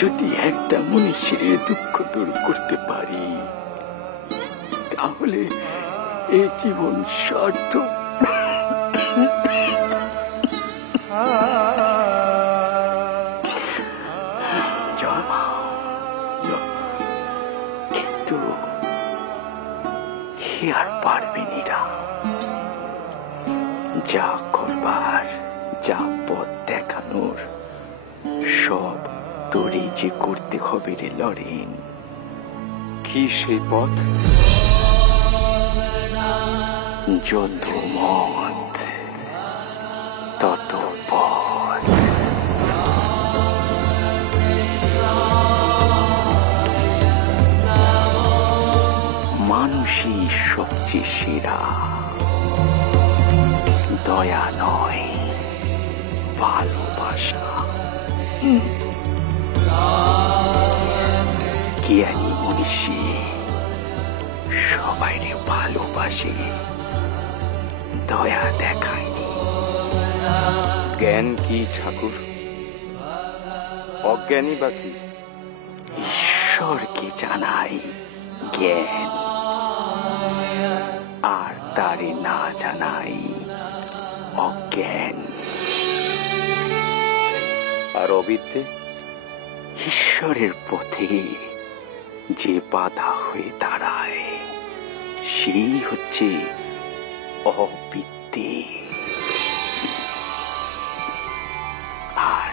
যদি একটা মনীষীর দুঃখ দূর করতে পারি তাহলে এই জীবন সার্থক। কিন্তু হে আর পারবে না, যা করবার, যা পথ দেখানোর সব তোরই যে করতে হবে রে লরেন। কি সেই পথ? যত মত তত পথ। মানুষই সবচেয়ে সেরা, দয়া নয় ভালোবাসা। জ্ঞানী মনীষী সবাই ভালোবাসে, দয়া দেখায়নি। জ্ঞান কি ঠাকুর? অজ্ঞানী বা কি? ঈশ্বরকে জানাই জ্ঞান, আর তারে না জানাই অজ্ঞান। আর অবিদ্যে? ঈশ্বরের পথে যে বাধা হয়ে দাঁড়ায় সেই হচ্ছে অবিদ্যে। আর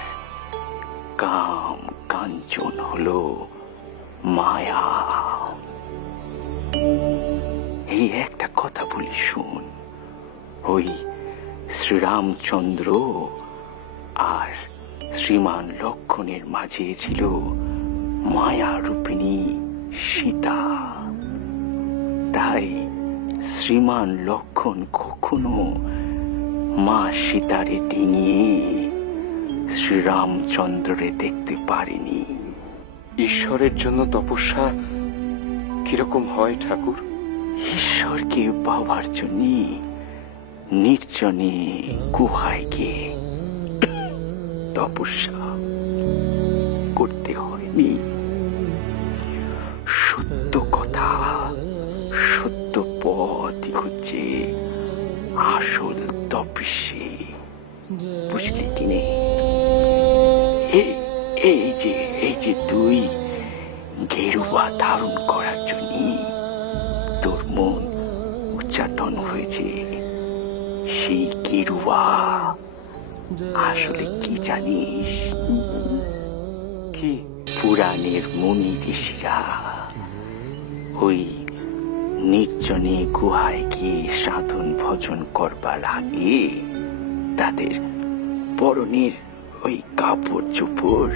কাম কাঞ্চন হলো মায়া। এই একটা কথা বলি শুন, ওই শ্রীরামচন্দ্র আর শ্রীমান লক্ষণের মাঝে ছিল মায়া রূপিণী সীতা। তাই শ্রীমান লক্ষণ কখনো মা সীতারে ডিঙিয়ে শ্রীরামচন্দ্ররে দেখতে পারেনি। ঈশ্বরের জন্য তপস্যা কিরকম হয় ঠাকুর? ঈশ্বরকে পাওয়ার জন্য নির্জনে গুহায় গিয়ে তপস্যা করতে হয়নি। সত্য কথা, সত্য পথই হচ্ছে আসল তপস্যা। বুঝলি কি নেই? এই যে তুই গেরুয়া ধারণ করার জন্য তোর মন উচ্চাটন হয়েছে, সেই গেরুয়া আসলে কি জানিস? কি? পুরাণের মুনি ঋষিরা ওই নির্জনে গুহায় গিয়ে সাধন ভজন করবার আগে তাদের পরনের ওই কাপড় চোপড়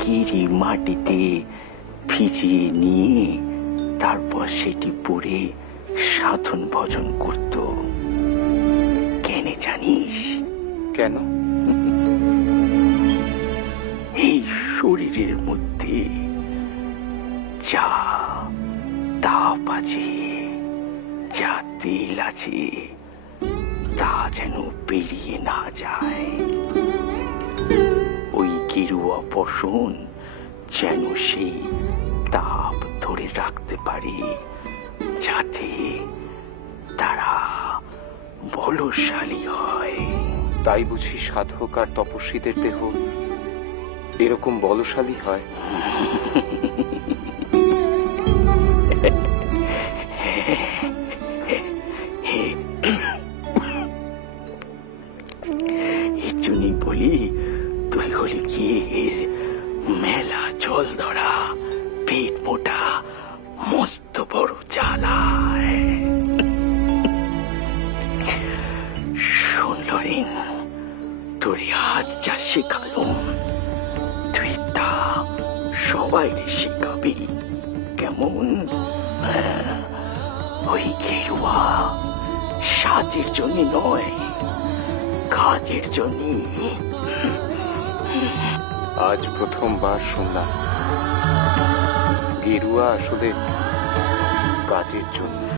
কিরি মাটিতে ভিজিয়ে নিয়ে তারপর সেটি পরে সাধন ভজন করত। কেন জানিস? কেন? এই শরীরের মধ্যে যা তাপ আছে, যা তেল আছে, তা যেন বেরিয়ে না যায়। ওই গেরুয়া বসন যেন সেই তাপ ধরে রাখতে পারে, যাতে তারা বলশালী হয়। তাই বুঝি সাধক আর তপস্বীদের দেহ এরকম বলশালী হয়? এর জন্যই বলি তুই হলে গিয়ে মেলা জল ধরা, পেট মোটা, মস্ত বড় জ্বালায়। শুনলেন তোর আজ যা শেখালো তুই তা সবাই শেখাবি, কেমন? ওই গেরুয়া সাজের জন্য নয়, কাজের জন্য। আজ প্রথমবার শুনলাম গেরুয়া আসলে কাজের জন্য।